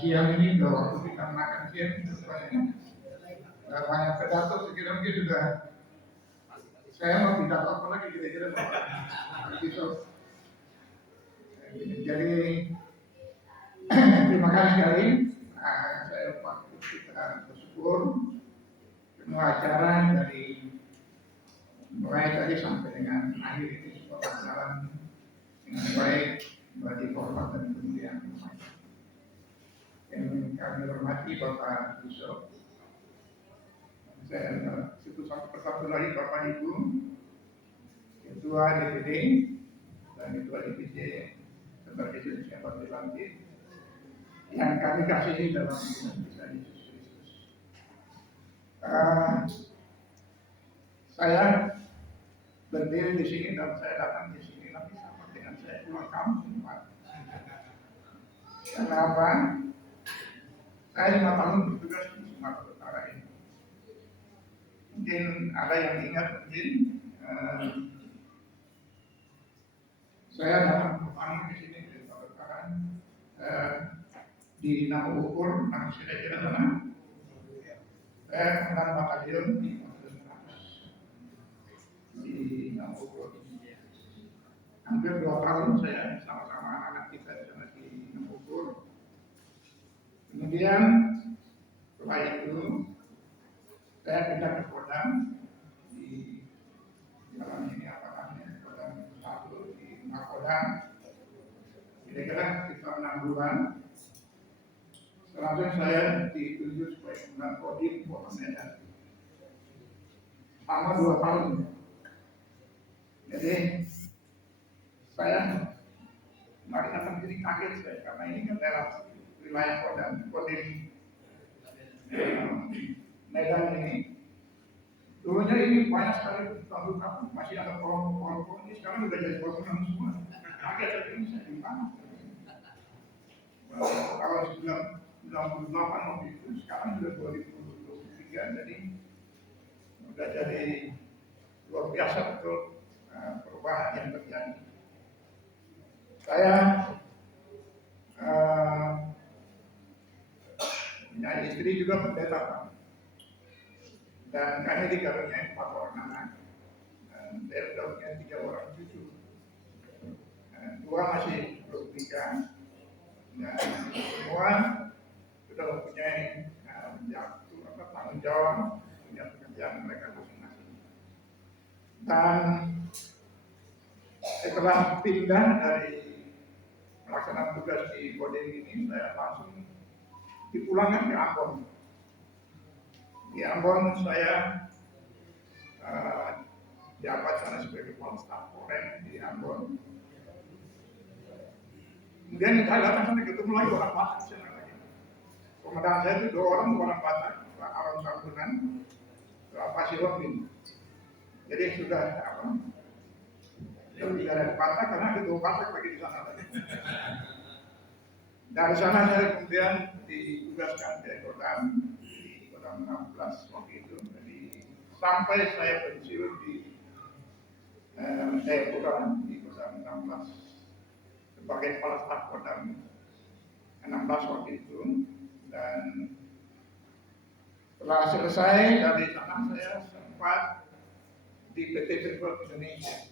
siang ini udah waktu kita makan siang rupanya banyak pidato sekira mungkin sudah saya mau pidato apa lagi kira-kira besok. Jadi terima kasih sekali. Saya waktu kita bersyukur semua acara dari mulai tadi sampai dengan akhir ini semua berjalan dengan baik bagi korban dan kemudian yang kami hormati Bapak Yusuf. Saya sebut satu persatu lagi Bapak Ibu, Ketua DPD dan Ketua DPD sebagai jenis yang berlanjut yang kami kasihi dalam Tuhan kita Yesus Kristus. Saya berdiri di sini dan saya datang di sini nanti sama dengan saya pulang kampung. Kenapa? Saya 5 tahun bertugas di Sumatera Utara ini. Mungkin ada yang ingat mungkin saya datang pertama di sini di Sumatera Utara di Nama Ukur, Nama Kira-kira sana. Saya komandan batalion di Nama Ukur. Hampir 2 tahun saya sama-sama anak kita di Nama Ukur. Kemudian setelah itu saya pindah ke Kodam di dalam ini apa namanya Kodam 1 di Makodam. Kira-kira sekitar 6 bulan. Selanjutnya saya ditunjuk sebagai komandan Kodim Kota Medan selama 2 tahun. Jadi saya kemarin akan jadi kaget saya karena ini kan daerah wilayah Kodim Medan ini. Dulunya ini banyak sekali tahun masih ada pohon-pohon ini sekarang sudah jadi pohon semua. Kaget saya ini saya di mana? Kalau 98 waktu itu sekarang sudah 2023 jadi sudah jadi luar biasa betul perubahan yang terjadi. Saya punya istri juga pendeta dan kami dikaruniai 4 orang anak dan saya sudah punya 3 orang cucu. 2 masih belum nikah dan semua sudah mempunyai tanggung jawab punya pekerjaan mereka masing-masing. Dan setelah pindah dari melaksanakan tugas di Kodim ini, saya langsung dipulangkan ke Ambon. Di Ambon saya jabat sana sebagai kepala staf Korem di Ambon. Kemudian saya datang sana ketemu lagi orang Batak sana lagi. Komandan saya itu 2 orang Batak, Pak Aron Sambunan, Pak Siwapin. Jadi sudah dari Batak karena ada 2 Batak lagi di sana lagi. Dari sana saya kemudian ditugaskan di Kodam 16 waktu itu. Jadi sampai saya pensiun di Kodam di Kodam 16 sebagai kepala staf Kodam 16 waktu itu. Dan setelah selesai dari sana saya sempat di PT Freeport Indonesia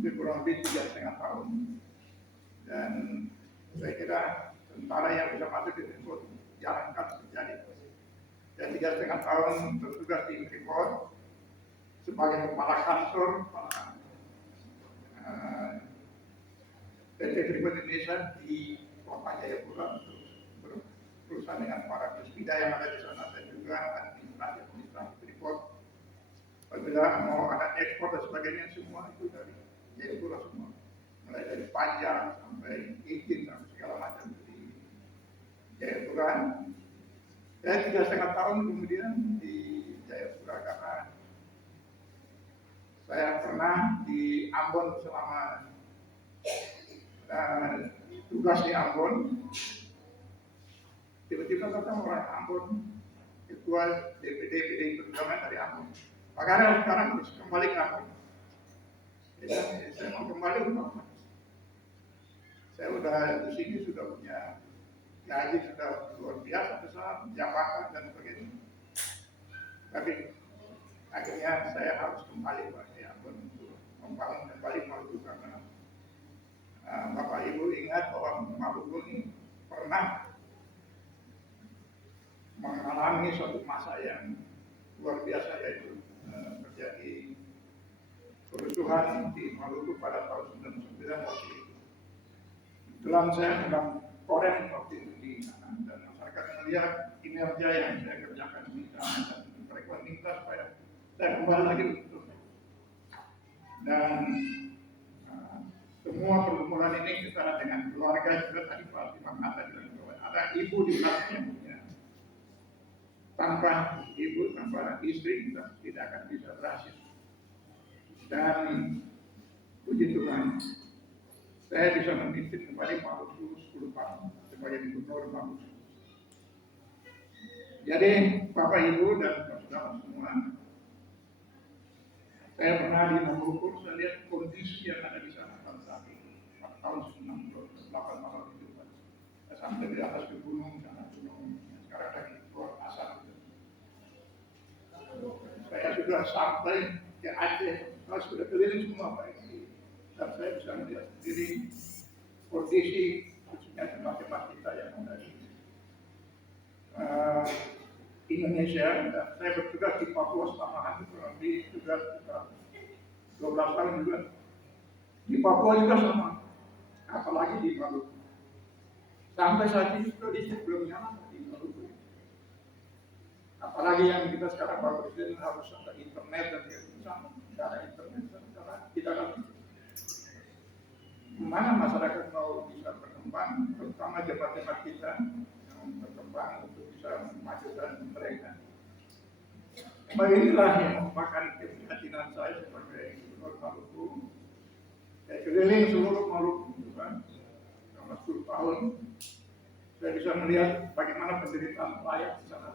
kurang lebih 3,5 tahun. Dan saya kira tentara yang bisa masuk di Freeport jarang kan terjadi. Dan 3,5 tahun bertugas di Freeport sebagai kepala kantor PT Freeport Indonesia di Kota Jayapura untuk berurusan dengan para pesepeda yang ada di sana dan juga administrasi Freeport. Apabila mau ada ekspor dan sebagainya semua itu dari Jayapura semua, mulai dari pajak sampai izin dan segala macam di Jayapura. Saya 3,5 tahun kemudian di Jayapura karena saya pernah di Ambon selama tugas di Ambon. Tiba-tiba datang orang Ambon, ketua DPD PDI Perjuangan dari Ambon. Pak Karel sekarang harus kembali ke Ambon. Saya mau kembali ke Ambon. Saya udah di sini sudah punya gaji sudah luar biasa besar, jabatan dan sebagainya. Tapi akhirnya saya harus kembali Pak ya, untuk membangun kembali Maluku karena Bapak Ibu ingat bahwa Maluku ini pernah mengalami suatu masa yang luar biasa, yaitu terjadi kerusuhan di Maluku pada tahun 99 waktu itu. Kebetulan saya sedang korem waktu itu di sana, dan masyarakat melihat kinerja yang saya kerjakan di sana, dan mereka minta supaya saya kembali lagi untuk dan semua pergumulan ini kita dengan keluarga juga tadi Pak Imam ada ibu di belakangnya. Tanpa ibu, tanpa istri kita tidak akan bisa berhasil. Dan puji Tuhan, saya bisa memimpin kembali Maluku 10 tahun sebagai gubernur Maluku. Jadi Bapak Ibu dan saudara semua, saya pernah di Maluku, saya lihat kondisi yang ada di sana pada saat ini. Tahun 98 malam itu, saya sampai di atas ke gunung, sana gunung sekarang lagi keluar asap. Saya sudah sampai ke Aceh, saya sudah keliling semua Pak ini, dan saya bisa melihat sendiri kondisi khususnya tempat-tempat kita yang ada di Indonesia. Dan saya bertugas di Papua selama hampir kurang lebih juga 12 tahun juga. Di Papua juga sama, apalagi di Maluku. Sampai saat ini listrik belum nyala di Maluku. Apalagi yang kita sekarang baru ini harus ada internet dan sama, tidak ada internet karena kita kan mana masyarakat mau bisa berkembang, terutama jemaat-jemaat kita yang berkembang untuk bisa memajukan mereka. Inilah yang merupakan keprihatinan saya sebagai gubernur Maluku. Saya keliling seluruh Maluku juga selama 10 tahun. Saya bisa melihat bagaimana penderitaan rakyat di sana.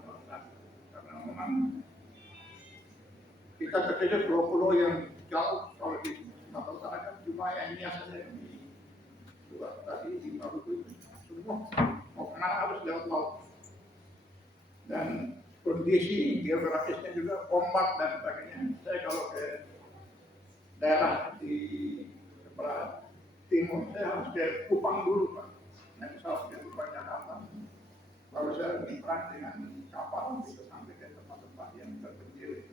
Memang kita terkejut pulau-pulau yang jauh, kalau di Sumatera Utara kan cuma yang ini saja yang di luar tadi di Maluku semua mau kemana harus lewat laut, dan kondisi geografisnya juga ombak dan sebagainya. Saya kalau ke daerah di sebelah timur, saya harus ke Kupang dulu Pak, nah misal ke Kupang Jakarta, baru saya berperang dengan kapal bisa sampai ke tempat-tempat yang terpencil.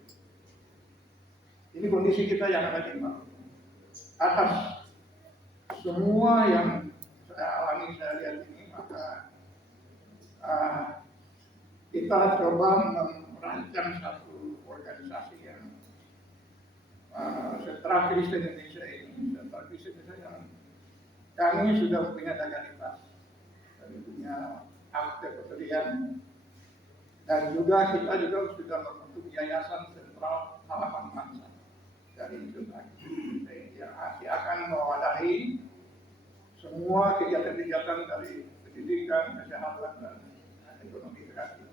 Ini kondisi kita yang ada di Maluku. Atas semua yang saya alami, saya lihat ini, maka kita coba merancang satu organisasi yang Sentra Kristen Indonesia ini. Sentra Kristen Indonesia yang kami sudah punya legalitas, kami punya akte pendirian, dan juga kita juga sudah membentuk yayasan sentral harapan bangsa dari Sentra yang akan mewadahi semua kegiatan-kegiatan dari pendidikan, kesehatan, dan ekonomi kreatif.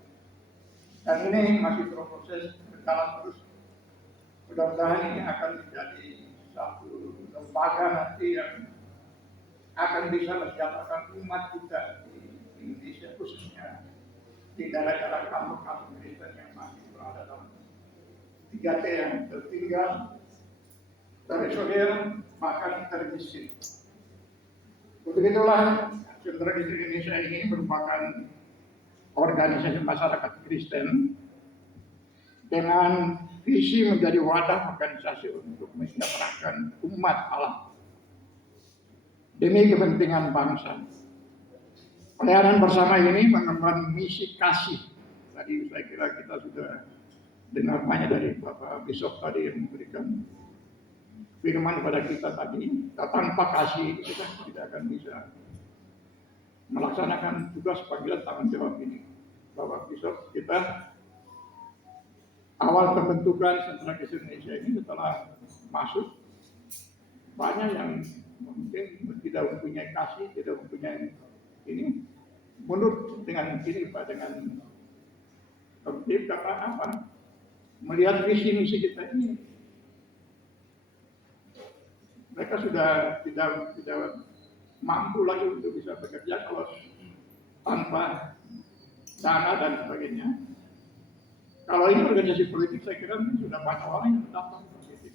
Dan ini masih proses berjalan terus. Mudah-mudahan ini akan menjadi satu lembaga nanti yang akan bisa mensejahterakan umat kita di Indonesia, khususnya di daerah-daerah kampung-kampung Kristen yang masih berada dalam 3T yang tertinggal, terisolir, bahkan termiskin. Begitulah Sentra Kristen Indonesia ini merupakan organisasi masyarakat Kristen dengan visi menjadi wadah organisasi untuk mensejahterakan umat Allah demi kepentingan bangsa. Pelayanan bersama ini mengemban misi kasih. Tadi saya kira kita sudah dengar banyak dari Bapak Bishop tadi yang memberikan firman kepada kita tadi. Tanpa kasih kita tidak akan bisa melaksanakan tugas panggilan tanggung jawab ini. Bapak Bishop, kita awal pembentukan Sentra Kristen Indonesia ini setelah masuk, banyak yang mungkin tidak mempunyai kasih, tidak mempunyai ini, mundur dengan ini Pak, dengan tertib karena apa? Melihat visi misi kita ini, mereka sudah tidak mampu lagi untuk bisa bekerja kalau tanpa tanpa dana dan sebagainya. Kalau ini organisasi politik, saya kira sudah banyak orang yang datang ke situ.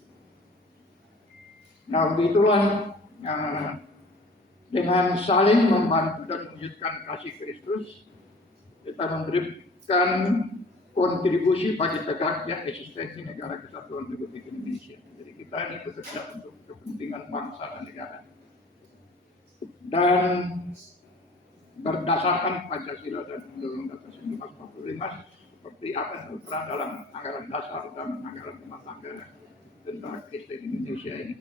Nah, begitulah dengan saling membantu dan mewujudkan kasih Kristus, kita memberikan kontribusi bagi tegaknya eksistensi negara kesatuan Republik Indonesia. Jadi kita ini bekerja untuk kepentingan bangsa dan negara. Dan berdasarkan Pancasila dan Undang-Undang Dasar 1945 seperti apa yang tertera dalam anggaran dasar dan anggaran rumah tangga tentang Kristen Indonesia ini.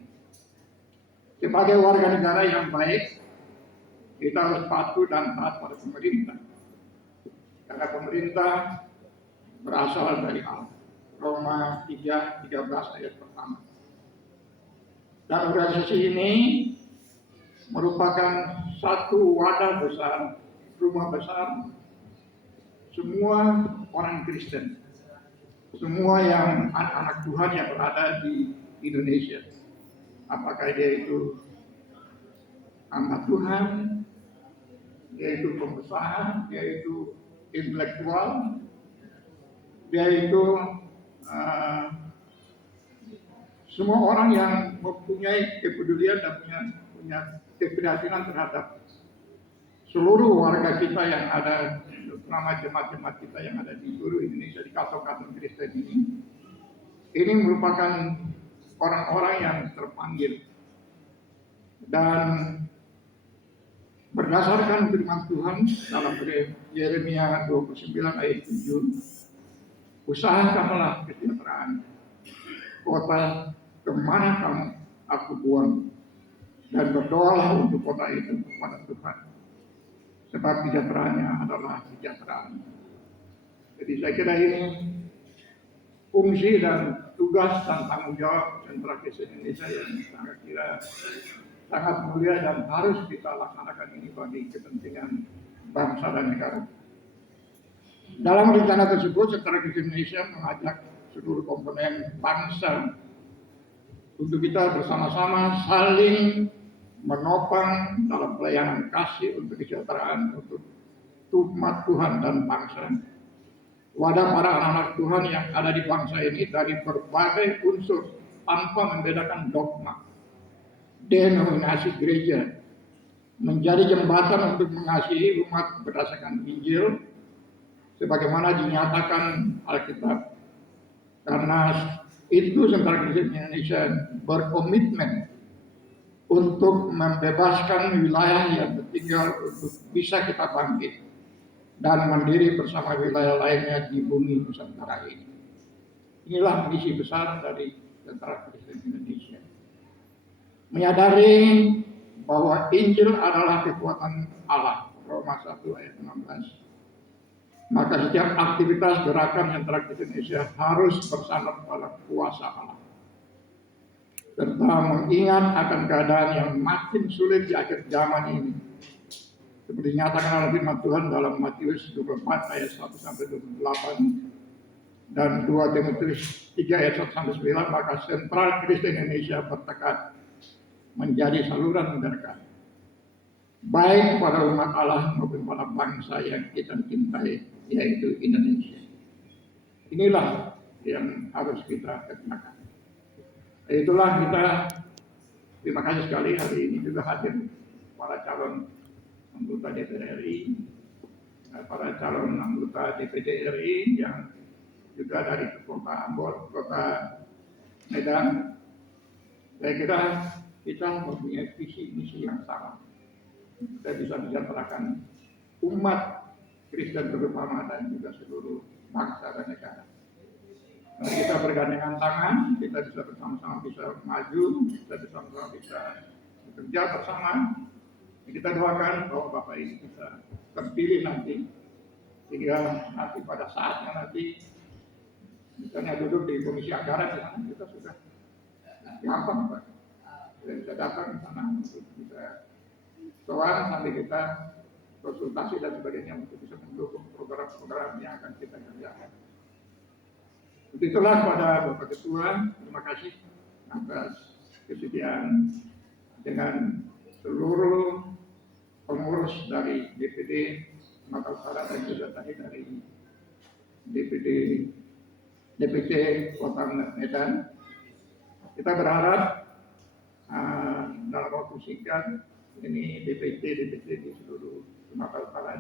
Sebagai warga negara yang baik, kita harus patuh dan taat pada pemerintah. Karena pemerintah berasal dari Allah. Roma 3:13 ayat pertama. Dan organisasi ini merupakan satu wadah besar, rumah besar semua orang Kristen, semua yang anak-anak Tuhan yang berada di Indonesia. Apakah dia itu hamba Tuhan, dia itu pengusaha, dia itu intelektual, dia itu semua orang yang mempunyai kepedulian dan punya keprihatinan terhadap seluruh warga kita yang ada, terutama jemaat-jemaat kita yang ada di seluruh Indonesia, di kantor-kantor Kristen ini. Ini merupakan orang-orang yang terpanggil. Dan berdasarkan firman Tuhan dalam Yeremia 29 ayat 7, usahakanlah kesejahteraan kota kemana kamu aku buang, dan berdoalah untuk kota itu kepada Tuhan, sebab kesejahteraannya adalah kesejahteraan. Jadi saya kira ini fungsi dan tugas dan tanggung jawab Sentra Kristen Indonesia yang saya kira sangat mulia dan harus kita laksanakan ini bagi kepentingan bangsa dan negara. Dalam rencana tersebut, Sentra Kristen Indonesia mengajak seluruh komponen bangsa untuk kita bersama-sama saling menopang dalam pelayanan kasih untuk kesejahteraan untuk umat Tuhan dan bangsa. Wadah para anak-anak Tuhan yang ada di bangsa ini dari berbagai unsur tanpa membedakan dogma, denominasi gereja, menjadi jembatan untuk mengasihi umat berdasarkan Injil sebagaimana dinyatakan Alkitab. Karena itu Sentra Kristen Indonesia berkomitmen untuk membebaskan wilayah yang tertinggal untuk bisa kita bangkit dan mandiri bersama wilayah lainnya di bumi Nusantara ini. Inilah misi besar dari Sentra Kristen Indonesia. Menyadari bahwa Injil adalah kekuatan Allah, Roma 1 ayat 16. Maka setiap aktivitas gerakan Sentra Kristen Indonesia harus bersandar pada kuasa Allah, serta mengingat akan keadaan yang makin sulit di akhir zaman ini. Seperti dinyatakan oleh firman Tuhan dalam Matius 24 ayat 1 sampai 28 dan 2 Timotius 3 ayat 1 sampai 9, maka Sentra Kristen Indonesia bertekad menjadi saluran berkah baik pada umat Allah maupun pada bangsa yang kita cintai, yaitu Indonesia. Inilah yang harus kita kerjakan. Itulah kita terima kasih sekali hari ini juga hadir para calon anggota DPR RI, para calon anggota DPD RI yang juga dari kota Ambon, kota Medan. Saya kira kita mempunyai visi misi yang sama. Kita bisa mensejahterakan umat Kristen terutama dan juga seluruh bangsa dan negara. Mari kita bergandengan tangan, kita bisa bersama-sama bisa maju, kita bersama-sama bisa bekerja bersama. Kita doakan bahwa Bapak ini bisa terpilih nanti, sehingga nanti pada saatnya nanti misalnya duduk di Komisi Anggaran di sana kita sudah gampang Pak. Kita bisa datang ke sana untuk bisa soal sampai kita konsultasi dan sebagainya untuk bisa mendukung program-program yang akan kita kerjakan. Itulah pada Bapak Ketua, terima kasih atas kesediaan dengan seluruh pengurus dari DPD Sumatera Utara dan juga tadi dari DPC Kota Medan. Kita berharap dalam waktu singkat ini DPC di seluruh Sumatera Utara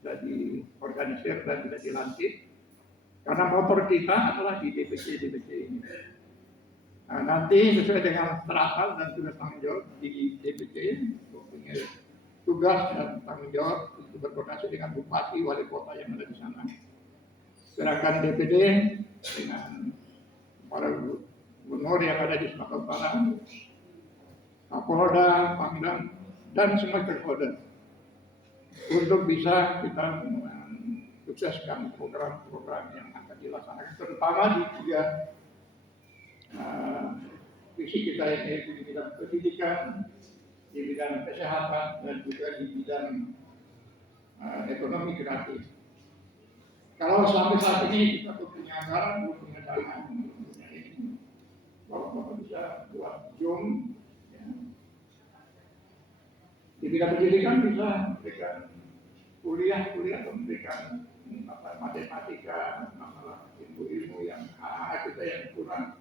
sudah diorganisir dan sudah dilantik. Karena motor kita adalah di DPC ini. Nah, nanti sesuai dengan strata dan tugas tanggung jawab di DPC, punya tugas dan tanggung jawab untuk berkoordinasi dengan bupati, wali kota yang ada di sana. Sedangkan DPD dengan para gubernur yang ada di Sumatera Utara, Kapolda, Pangdam, dan semua stakeholder untuk bisa kita sukseskan program-program yang akan dilaksanakan, terutama di tiga visi kita ini di bidang pendidikan, di bidang kesehatan, dan juga di bidang ekonomi kreatif. Kalau sampai saat ini kita punya anggaran, punya dana, punya ini, kalau Bapak bisa buat Zoom, ya. Di bidang pendidikan bisa memberikan kuliah atau memberikan matematika, masalah ilmu-ilmu yang anak kita yang kurang.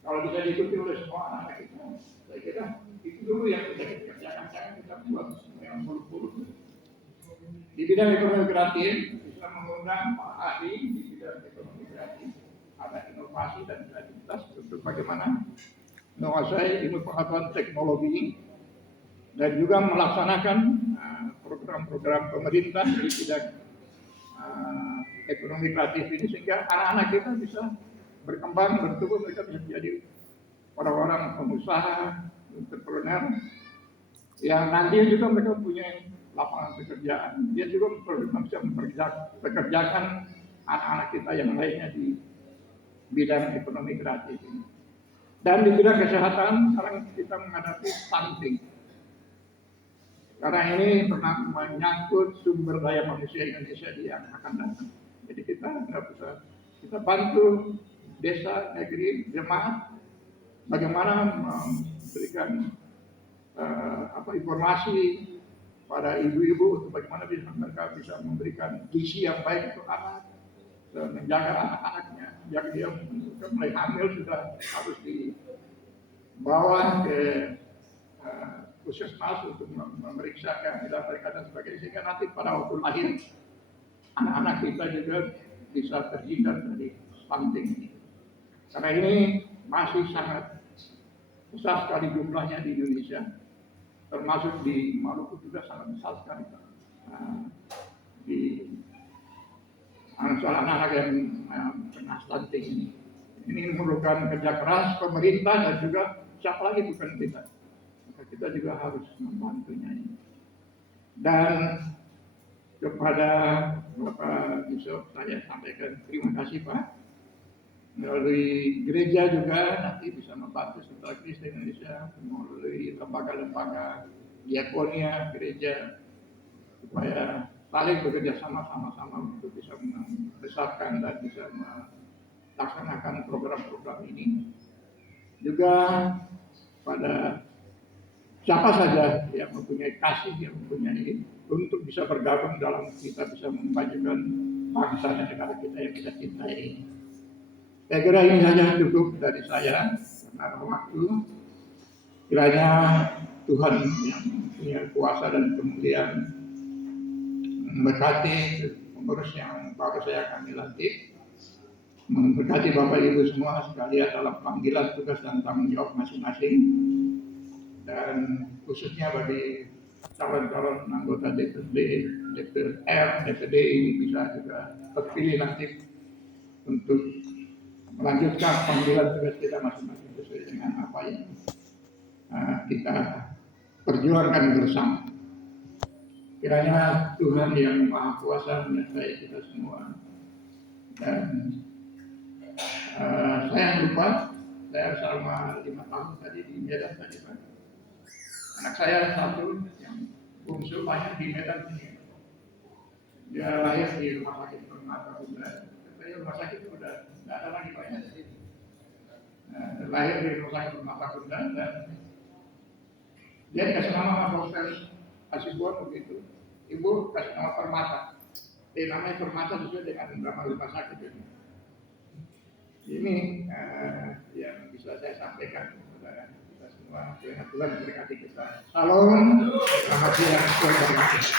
Kalau bisa diikuti oleh semua anak kita, saya kira itu dulu yang bisa kita kerjakan. Jangan kita buat yang buruk-buruk. Di bidang ekonomi kreatif bisa mengundang Pak ahli di bidang ekonomi kreatif, ada inovasi dan kreativitas untuk bagaimana menguasai ilmu pengetahuan teknologi dan juga melaksanakan program-program pemerintah di bidang ekonomi kreatif ini sehingga anak-anak kita bisa berkembang, bertumbuh, mereka bisa menjadi orang-orang pengusaha, entrepreneur yang nanti juga mereka punya lapangan pekerjaan. Dia juga bisa mempekerjakan anak-anak kita yang lainnya di bidang ekonomi kreatif ini. Dan di bidang kesehatan sekarang kita menghadapi stunting. Karena ini pernah menyangkut sumber daya manusia Indonesia yang akan datang. Jadi kita bantu desa, negeri, jemaat, bagaimana memberikan informasi pada ibu-ibu untuk bagaimana mereka bisa memberikan gizi yang baik untuk anak, menjaga anak-anaknya, yang dia mulai hamil sudah harus dibawa ke puskesmas untuk memeriksa kehamilan mereka dan sebagainya, sehingga nanti pada waktu lahir anak-anak kita juga bisa terhindar dari stunting ini. Karena ini masih sangat besar sekali jumlahnya di Indonesia, termasuk di Maluku juga sangat besar sekali. Di soal anak-anak yang kena stunting ini memerlukan kerja keras pemerintah dan juga siapa lagi bukan kita. Kita juga harus membantunya ini. Dan kepada Bapak Yusuf saya sampaikan terima kasih Pak. Melalui gereja juga nanti bisa membantu Saudara Kristen Indonesia melalui lembaga-lembaga diakonia gereja supaya saling bekerja sama-sama untuk bisa membesarkan dan bisa melaksanakan program-program ini. Juga pada siapa saja yang mempunyai kasih, yang mempunyai untuk bisa bergabung dalam kita bisa memajukan bangsa dan negara kita yang kita cintai. Saya kira ini saja cukup dari saya karena waktu. Kiranya Tuhan yang punya kuasa dan kemuliaan memberkati pengurus yang baru saya kami lantik, memberkati Bapak Ibu semua sekalian dalam panggilan tugas dan tanggung jawab masing-masing. Dan khususnya bagi calon-calon anggota DPD, DPR, DPD ini bisa juga terpilih nanti untuk melanjutkan panggilan tugas kita masing-masing sesuai dengan apa yang kita perjuangkan bersama. Kiranya Tuhan yang Maha Kuasa menyertai kita semua. Dan saya lupa, saya selama 5 tahun tadi di Medan tadi Pak. Anak saya satu yang bungsu lahir di Medan ini. Dia lahir di rumah sakit Permata Bunda. Saya rumah sakit udah nggak ada lagi banyak di sini. Lahir di rumah sakit Permata Bunda dan dia dikasih nama Dr. Hasibuan begitu. Ibu kasih nama Permata. Namanya Permata juga dengan nama rumah sakit ini. Ini yang bisa saya sampaikan kepada kita semua. Tuhan memberkati kita. Salam, selamat siang.